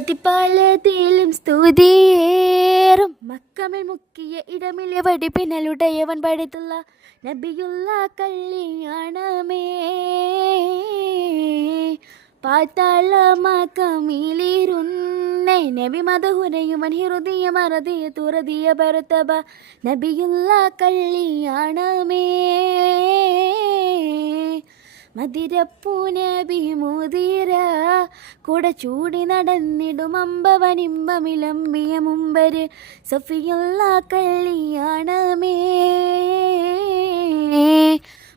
പതിപ്പാലത്തിലും സ്തുതിയേറും മക്കമിൽ മുക്കിയ ഇടമിലെ വടിപ്പിനലുടയവൻ പടുത്തുള്ള നബിയുള്ള കല്യാണമേ പാത്താളമാക്കമിലിരുന്നേ നബി മധുരയുമൻ ഹൃദയ മറതിയ തുറതിയ ഭരതബ നബിയുള്ള കല്യാണമേ മതിരപ്പൂനബി മുതിര കുട ചൂടി നടന്നിടും അമ്പവനിമ്പമിലമ്പിയ മുമ്പര് സഫിയുള്ള കല്യാണമേ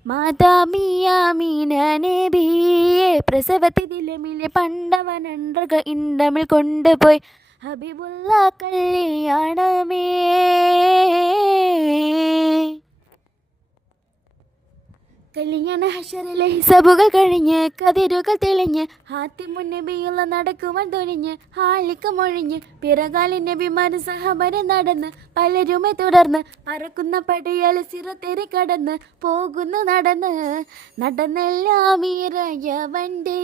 മാതാമിയാമീന നബിയെ പ്രസവത്തിലെ പണ്ടവനണ്ടക ഇണ്ടമിൽ കൊണ്ടുപോയി ഹബീബുള്ള കല്യാണമേ കല്യാണ ഹശറിലെ ഹിസബുകൾ കഴിഞ്ഞ് കതിരുകൾ തെളിഞ്ഞ് ഹാത്തിമുൻ നബിയുള്ള നടക്കുവാൻ തുനിഞ്ഞ് ഹാലിക്ക് മൊഴിഞ്ഞ് പിറകാലി നബിമാര് സഹബര് നടന്ന് പലരുമെ തുടർന്ന് പറക്കുന്ന പടയാൽ സിറത്തേറി കടന്ന് പോകുന്നു നടന്നെല്ലാം ഇറയവൻ്റെ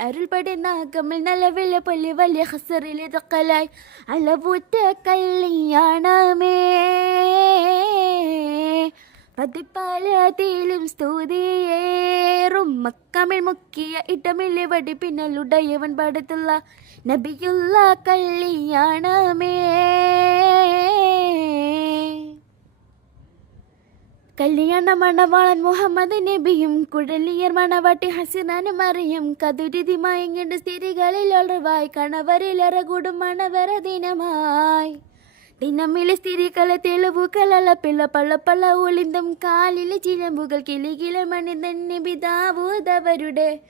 അരുൾപടി നാഗമിൽ നലവില പൊല്ലി വലിയ ഹസറിലെ തക്കലായി അളവുറ്റ കല്യാണമേ പതിപ്പാലത്തിലും സ്തുതിയേറും മക്കമിൽ മുക്കിയ ഇടമിലെ വടിപ്പിനലുടയവൻ പടുത്തുള്ള നബിയുള്ള കല്യാണമേ കല്യാണ മണവാളൻ മുഹമ്മദ് നബിയും കുഴലിയർ മണവാട്ടി ഹസിനാനും മറിയും കതുരുതി മയങ്ങേണ്ട സ്ത്രീകളിൽ ഒളിവായി കണവരിലറകൂടും മണവര ദിനമായി ദിനമിലെ സ്ത്രീകളെ തെളിവുകളളപ്പിള്ള പള്ളപ്പള്ള ഒളിന്തും കാലിലെ ചിലമ്പുകൾ കിളികില മണിതന്നെ പിതാവൂതവരുടെ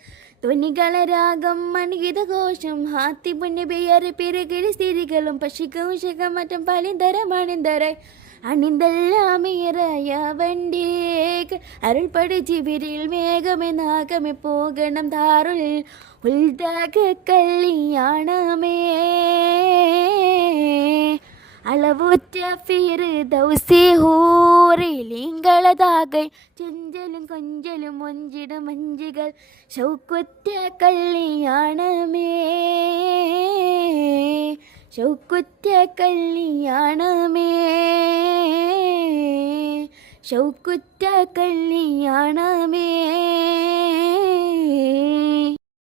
ധ്വനികളെ രാഗം മണിഗീതഘോഷം ഹാത്തിമുന്നബിയറ് പിറകിലെ സ്ത്രീകളും പക്ഷികവും ശകമറ്റം പലിന്തരമണിന്തരായി അണിന്തെല്ലാം ഇറയവൻ്റെ അരുൾപടി ജിബിരിൽ മേഘമെന്നാകമേ പോകണം താറുൽ ഉൽദാക കല്യാണമേ അളവുറ്റ ഫിർദൗസി ഹൂറിലിംഗളതാകൈ ചെഞ്ചലും കൊഞ്ചലും മൊഞ്ചിടും മഞ്ചുകൾ ശൗക്കുറ്റ കല്യാണമേ ശൗക്കുറ്റ കല്യാണമേ ശൗക്കുറ്റ കല്യാണമേ